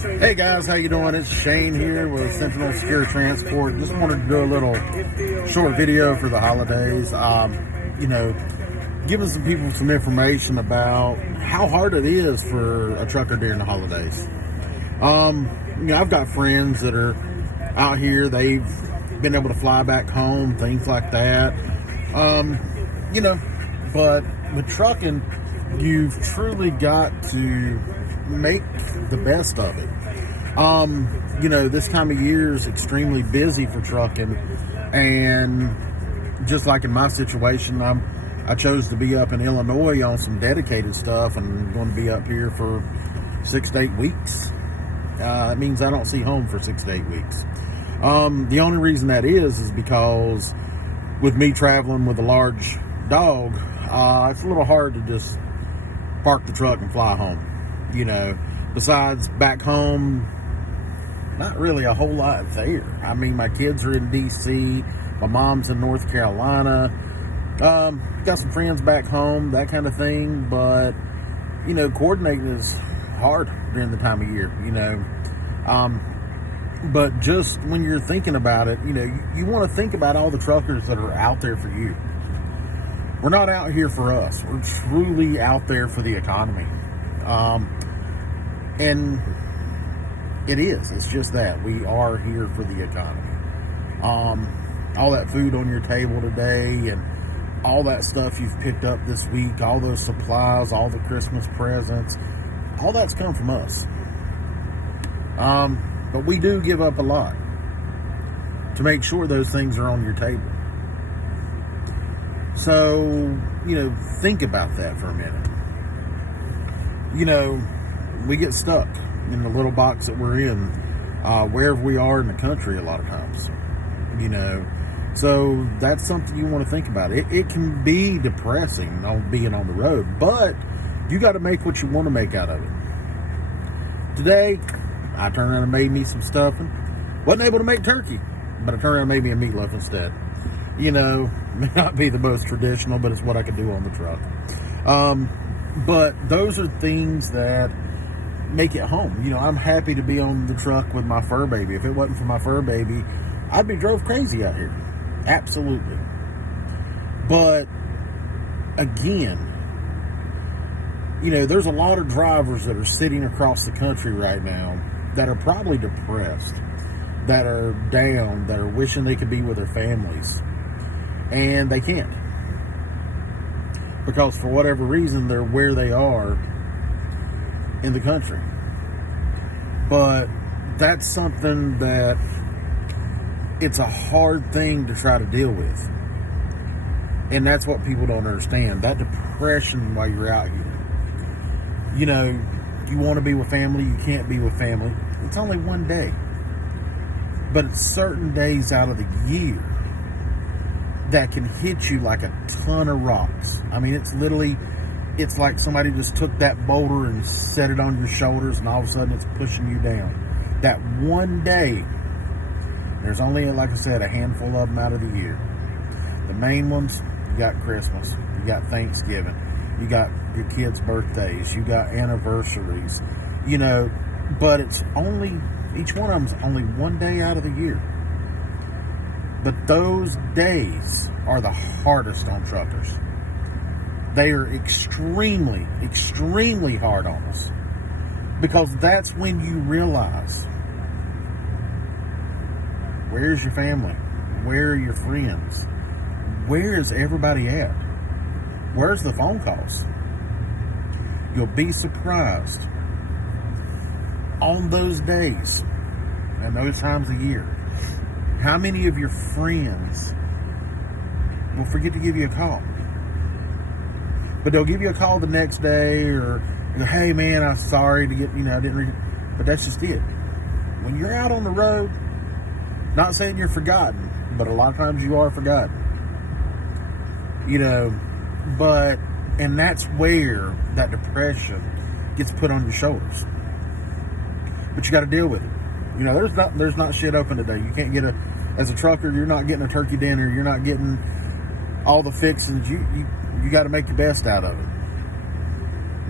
Hey guys, how you doing? It's Shane here with Sentinel Secure Transport. Just wanted to do a little short video for the holidays. Giving some people some information about how hard it is for a trucker during the holidays. I've got friends that are out here. They've been able to fly back home, things like that. But with trucking, you've truly got to make the best of it. This time of year is extremely busy for trucking, and just like in my situation, I chose to be up in Illinois on some dedicated stuff, and I'm going to be up here for 6 to 8 weeks. It means I don't see home for 6 to 8 weeks. The only reason that is because with me traveling with a large dog, it's a little hard to just park the truck and fly home. Besides back home, not really a whole lot there. I mean, my kids are in DC, my mom's in North Carolina, got some friends back home, that kind of thing, but, coordinating is hard during the time of year, but just when you're thinking about it, you want to think about all the truckers that are out there for you. We're not out here for us. We're truly out there for the economy. And it's just that we are here for the economy. All that food on your table today and all that stuff you've picked up this week, all those supplies, all the Christmas presents, all that's come from us. But we do give up a lot to make sure those things are on your table. So, think about that for a minute. We get stuck in the little box that we're in, wherever we are in the country a lot of times, so that's something you want to think about. It can be depressing on being on the road, but you got to make what you want to make out of it. Today, I turned around and made me some stuffing. Wasn't able to make turkey, but I turned around and made me a meatloaf instead. May not be the most traditional, but it's what I could do on the truck. But those are things that make it home. I'm happy to be on the truck with my fur baby. If it wasn't for my fur baby, I'd be drove crazy out here. Absolutely. But again, there's a lot of drivers that are sitting across the country right now that are probably depressed, that are down, that are wishing they could be with their families, and they can't. Because for whatever reason, they're where they are in the country. But that's something that it's a hard thing to try to deal with. And that's what people don't understand. That depression while you're out here. You want to be with family, you can't be with family. It's only one day. But it's certain days out of the year that can hit you like a ton of rocks. I mean, it's like somebody just took that boulder and set it on your shoulders, and all of a sudden it's pushing you down. That one day, there's only, like I said, a handful of them out of the year. The main ones, you got Christmas, you got Thanksgiving, you got your kids' birthdays, you got anniversaries, but it's only, each one of them's only one day out of the year. But those days are the hardest on truckers. They are extremely, extremely hard on us. Because that's when you realize, where's your family? Where are your friends? Where is everybody at? Where's the phone calls? You'll be surprised on those days and those times of year how many of your friends will forget to give you a call. But they'll give you a call the next day, or go, hey man, I'm sorry to get, I didn't read it. But that's just it. When you're out on the road, not saying you're forgotten, but a lot of times you are forgotten. And that's where that depression gets put on your shoulders. But you got to deal with it. There's not shit open today. You can't get as a trucker, you're not getting a turkey dinner. You're not getting all the fixings. You got to make the best out of it.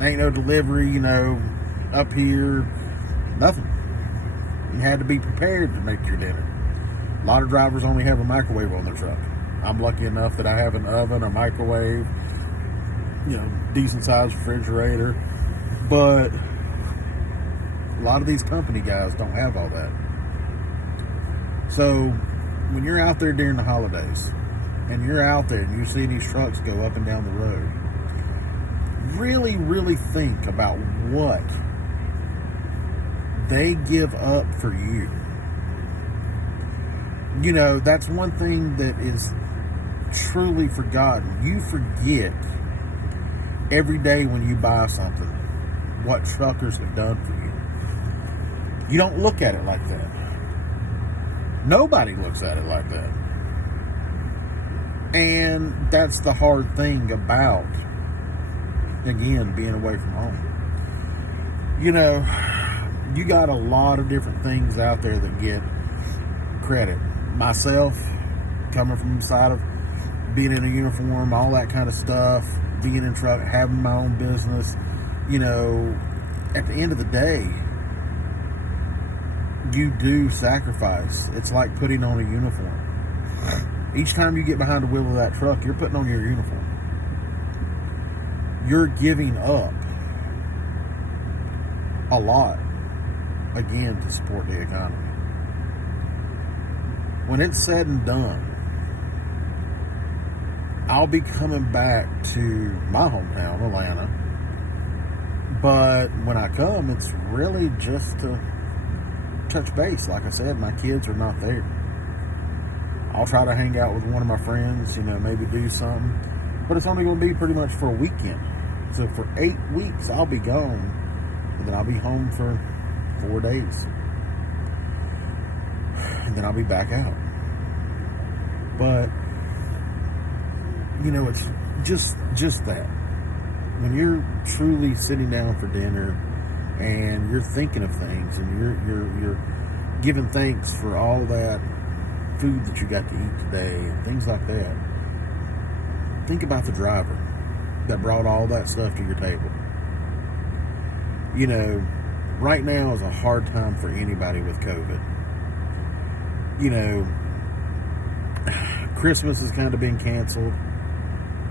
Ain't no delivery, up here, nothing. You had to be prepared to make your dinner. A lot of drivers only have a microwave on their truck. I'm lucky enough that I have an oven, a microwave, decent sized refrigerator. But a lot of these company guys don't have all that. So when you're out there during the holidays and you're out there and you see these trucks go up and down the road, really, really think about what they give up for you. That's one thing that is truly forgotten. You forget every day when you buy something what truckers have done for you. You don't look at it like that. Nobody looks at it like that. And that's the hard thing about, again, being away from home. You got a lot of different things out there that get credit. Myself, coming from the side of being in a uniform, all that kind of stuff, being in truck, having my own business, at the end of the day, you do sacrifice. It's like putting on a uniform. Each time you get behind the wheel of that truck, you're putting on your uniform. You're giving up a lot, again, to support the economy. When it's said and done, I'll be coming back to my hometown, Atlanta. But when I come, it's really just to touch base. Like I said, my kids are not there. I'll try to hang out with one of my friends, maybe do something. But it's only going to be pretty much for a weekend. So for 8 weeks, I'll be gone. And then I'll be home for 4 days. And then I'll be back out. But, it's just that. When you're truly sitting down for dinner and you're thinking of things and you're giving thanks for all that food that you got to eat today and things like that, think about the driver that brought all that stuff to your table. Right now is a hard time for anybody with COVID. Christmas has kind of been canceled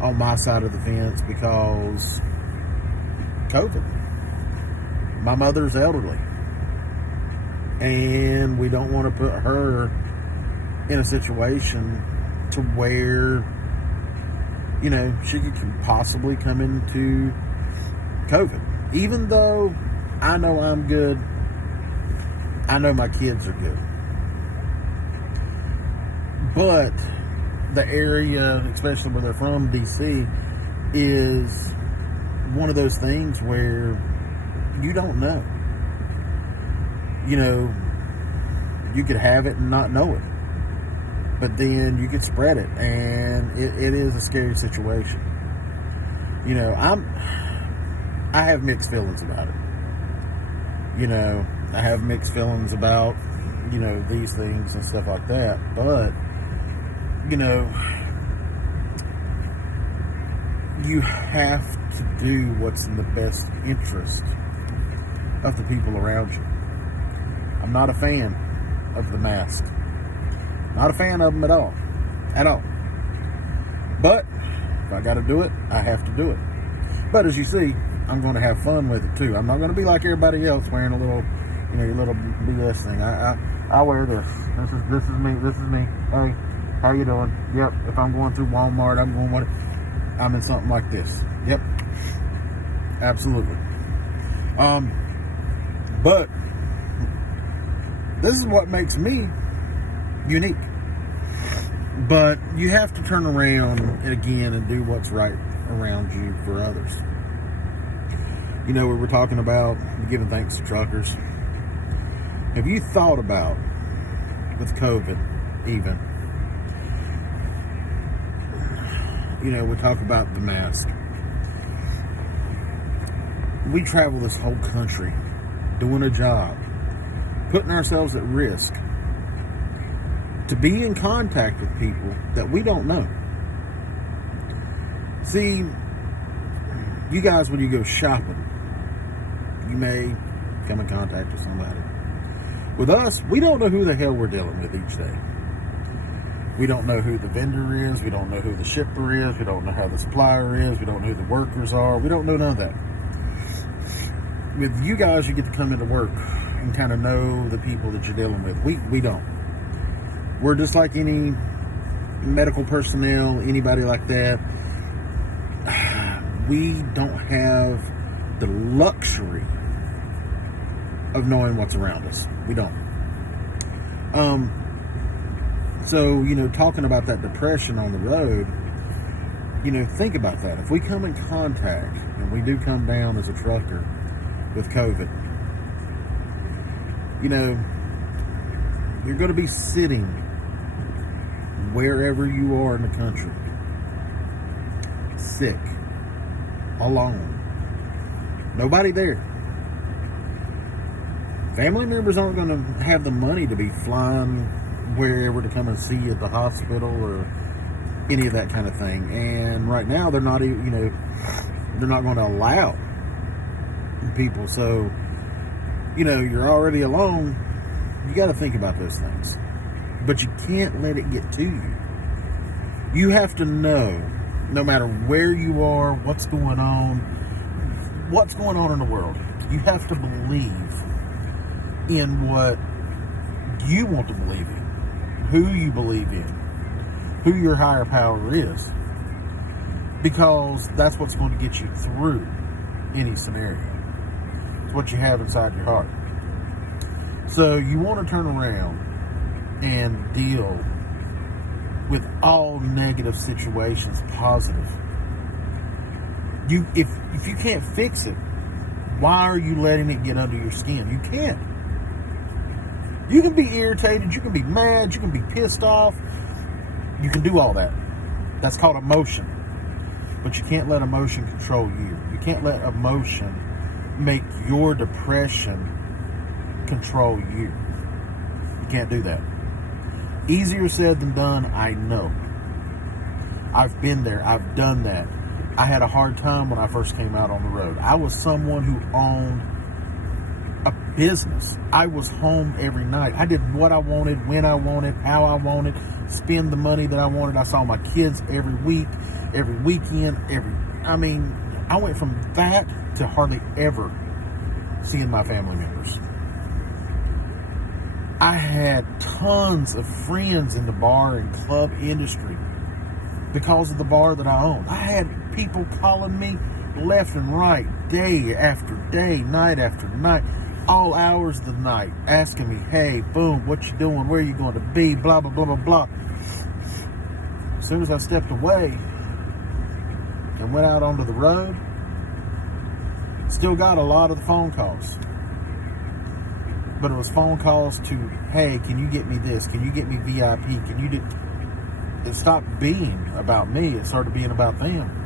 on my side of the fence because COVID. My mother's elderly, and we don't want to put her in a situation to where she could possibly come into COVID. Even though I know I'm good, I know my kids are good, but the area, especially where they're from, DC, is one of those things where you don't know. You could have it and not know it, but then you could spread it, and it is a scary situation. I have mixed feelings about it. I have mixed feelings about these things and stuff like that, but you have to do what's in the best interest of the people around you. I'm not a fan of the mask. Not a fan of them at all. At all. But if I got to do it, I have to do it. But as you see, I'm going to have fun with it too. I'm not going to be like everybody else wearing a little, your little BS thing. I wear this. This is me. This is me. Hey, how you doing? Yep. If I'm going through Walmart, I'm in something like this. Yep. Absolutely. But this is what makes me unique. But you have to turn around again and do what's right around you for others. We were talking about giving thanks to truckers. Have you thought about, with COVID even, we talk about the mask. We travel this whole country doing a job, putting ourselves at risk to be in contact with people that we don't know. See, you guys, when you go shopping, you may come in contact with somebody. With us, we don't know who the hell we're dealing with each day. We don't know who the vendor is. We don't know who the shipper is. We don't know how the supplier is. We don't know who the workers are. We don't know none of that. With you guys, you get to come into work and kind of know the people that you're dealing with. We don't. We're just like any medical personnel, anybody like that. We don't have the luxury of knowing what's around us. We don't. So, talking about that depression on the road, think about that. If we come in contact, and we do come down as a trucker with COVID, you're going to be sitting wherever you are in the country, sick, alone, nobody there. Family members aren't going to have the money to be flying wherever to come and see you at the hospital or any of that kind of thing. And right now, they're not even, they're not going to allow people. So, you're already alone. You got to think about those things. But you can't let it get to you. You have to know, no matter where you are, what's going on in the world. You have to believe in what you want to believe in, who you believe in, who your higher power is, because that's what's going to get you through any scenario. It's what you have inside your heart. So you want to turn around and deal with all negative situations positive. If you can't fix it, why are you letting it get under your skin? You can't. You can be irritated, you can be mad, you can be pissed off. You can do all that. That's called emotion. But you can't let emotion control you. You can't let emotion make your depression control you. You can't do that. Easier said than done, I know. I've been there. I've done that. I had a hard time when I first came out on the road. I was someone who owned a business. I was home every night. I did what I wanted, when I wanted, how I wanted, spend the money that I wanted. I saw my kids every week, every weekend, I went from that to hardly ever seeing my family members. I had tons of friends in the bar and club industry because of the bar that I owned. I had people calling me left and right, day after day, night after night, all hours of the night, asking me, hey, boom, what you doing? Where you going to be? Blah, blah, blah, blah, blah. As soon as I stepped away and went out onto the road, still got a lot of the phone calls. But it was phone calls to, hey, can you get me this? Can you get me VIP? Can you do... It stopped being about me. It started being about them.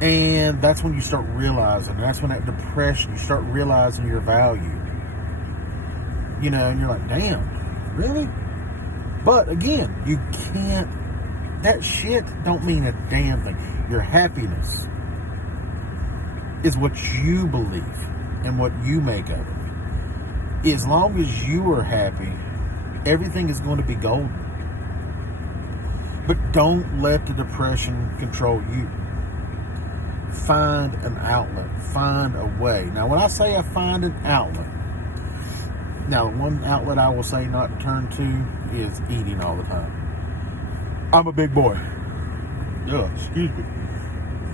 And that's when you start realizing. That's when that depression, you start realizing your value. And you're like, damn, really? But again, you can't... That shit don't mean a damn thing. Your happiness is what you believe and what you make of it. As long as you are happy, everything is going to be golden. But don't let the depression control you. Find an outlet. Find a way. Now, when I say I find an outlet, now, one outlet I will say not to turn to is eating all the time. I'm a big boy. Excuse me.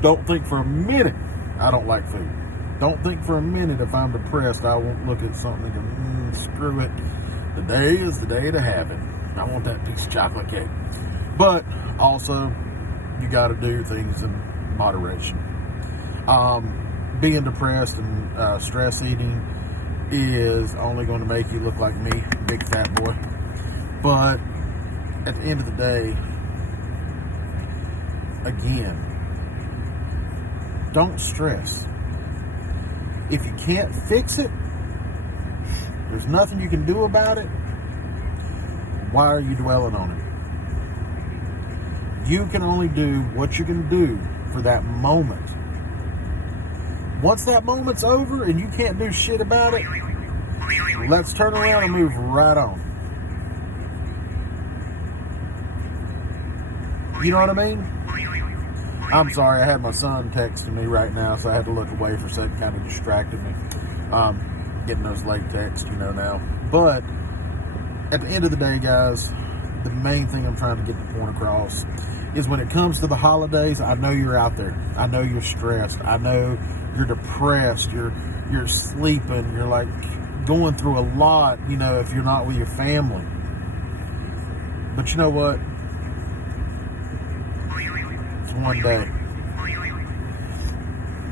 Don't think for a minute I don't like food. Don't think for a minute if I'm depressed I won't look at something and screw it. The day is the day to have it. I want that piece of chocolate cake. But also, you got to do things in moderation. Being depressed and stress eating is only going to make you look like me, big fat boy. But at the end of the day, again, don't stress. If you can't fix it, there's nothing you can do about it. Why are you dwelling on it? You can only do what you can do for that moment. Once that moment's over and you can't do shit about it, Let's turn around and move right on. You know what I mean? I'm sorry, I had my son texting me right now, so I had to look away for a second, kind of distracted me. Getting those late texts, now. But at the end of the day, guys, the main thing I'm trying to get the point across is when it comes to the holidays, I know you're out there. I know you're stressed. I know you're depressed. You're sleeping. You're like going through a lot, if you're not with your family. But you know what? It's one day.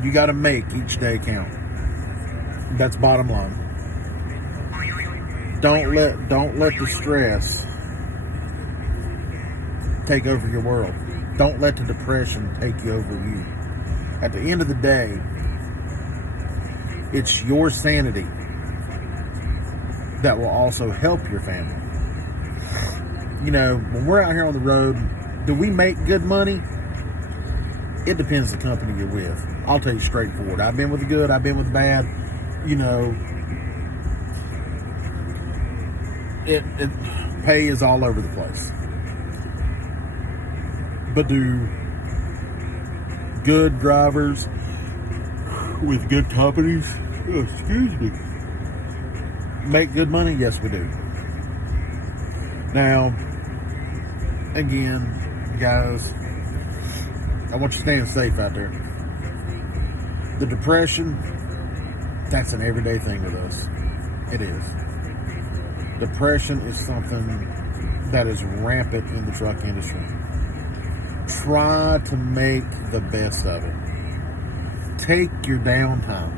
You got to make each day count. That's bottom line. Don't let the stress take over your world. Don't let the depression take you over you. At the end of the day, it's your sanity that will also help your family. When we're out here on the road, do we make good money? It depends the company you're with. I'll tell you straightforward. I've been with the good, I've been with the bad. It pay is all over the place. But do good drivers with good companies, make good money? Yes, we do. Now, again, guys, I want you staying safe out there. The depression, that's an everyday thing with us. It is. Depression is something that is rampant in the truck industry. Try to make the best of it. Take your downtime.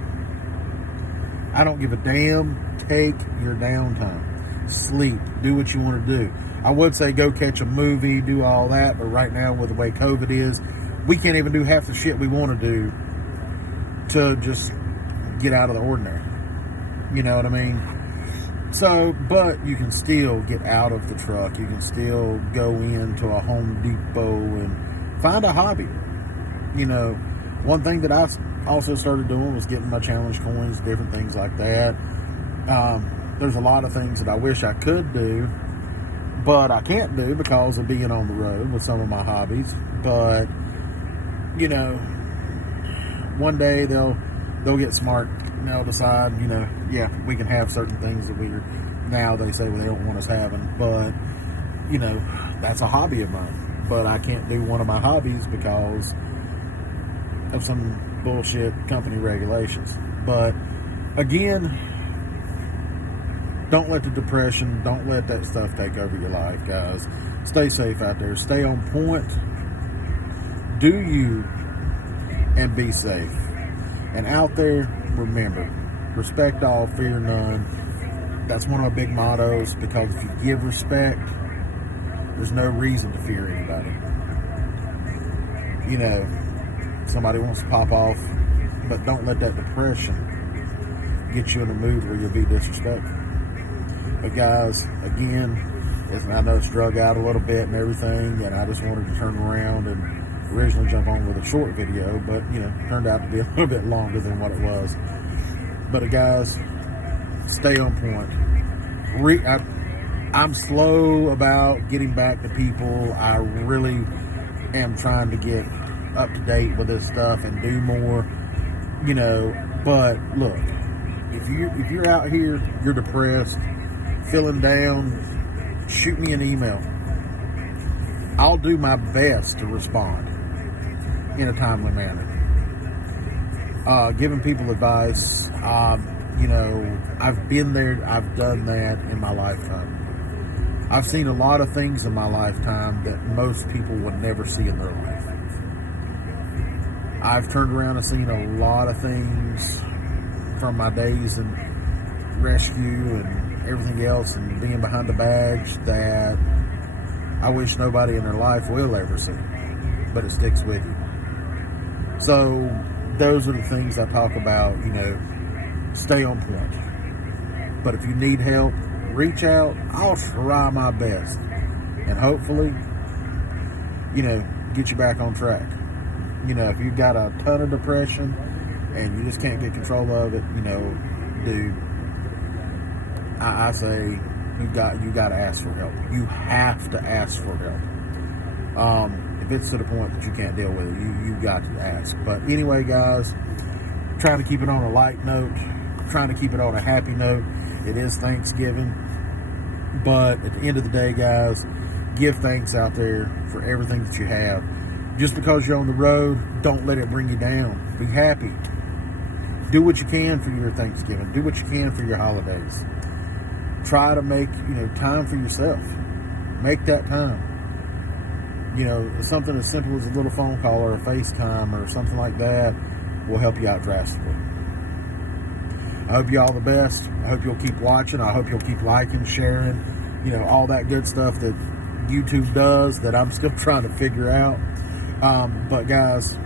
I don't give a damn. Take your downtime. Sleep. Do what you want to do. I would say go catch a movie, do all that, but right now with the way COVID is, we can't even do half the shit we want to do to just get out of the ordinary. You know what I mean? So, but you can still get out of the truck. You can still go into a Home Depot and find a hobby. One thing that I also started doing was getting my challenge coins, different things like that. There's a lot of things that I wish I could do, but I can't do because of being on the road with some of my hobbies. But, one day they'll get smart and they'll decide, yeah, we can have certain things that now they say they don't want us having. But, that's a hobby of mine. But I can't do one of my hobbies because of some bullshit company regulations. But, again, don't let the depression, don't let that stuff take over your life, guys. Stay safe out there. Stay on point. Do you and be safe. And out there, remember, respect all, fear none. That's one of my big mottos, because if you give respect, there's no reason to fear anybody. Somebody wants to pop off, but don't let that depression get you in a mood where you'll be disrespectful. But guys, again, I know it's drug out a little bit and everything, and I just wanted to turn around and originally jump on with a short video, but turned out to be a little bit longer than what it was. But guys, stay on point. I'm slow about getting back to people. I really am trying to get up to date with this stuff and do more, but look, if you're out here, you're depressed, feeling down, shoot me an email. I'll do my best to respond in a timely manner. Giving people advice, I've been there, I've done that in my lifetime. I've seen a lot of things in my lifetime that most people would never see in their life. I've turned around and seen a lot of things from my days in rescue and everything else and being behind the badge that I wish nobody in their life will ever see, but it sticks with you. So those are the things I talk about, stay on point. But if you need help, reach out. I'll try my best and hopefully, get you back on track. If you've got a ton of depression and you just can't get control of it, dude, I say you got to ask for help. You have to ask for help. If it's to the point that you can't deal with it, you got to ask. But anyway, guys, trying to keep it on a light note, trying to keep it on a happy note. It is Thanksgiving, but at the end of the day, guys, give thanks out there for everything that you have. Just because you're on the road, don't let it bring you down. Be happy. Do what you can for your Thanksgiving. Do what you can for your holidays. Try to make, time for yourself. Make that time. Something as simple as a little phone call or a FaceTime or something like that will help you out drastically. I hope you all the best. I hope you'll keep watching. I hope you'll keep liking, sharing, all that good stuff that YouTube does that I'm still trying to figure out. But guys,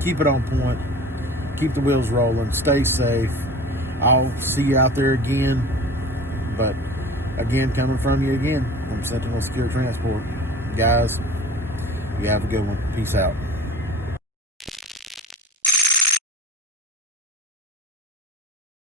keep it on point. Keep the wheels rolling. Stay safe. I'll see you out there again. But again, coming from you again from Sentinel Secure Transport. Guys, you have a good one. Peace out.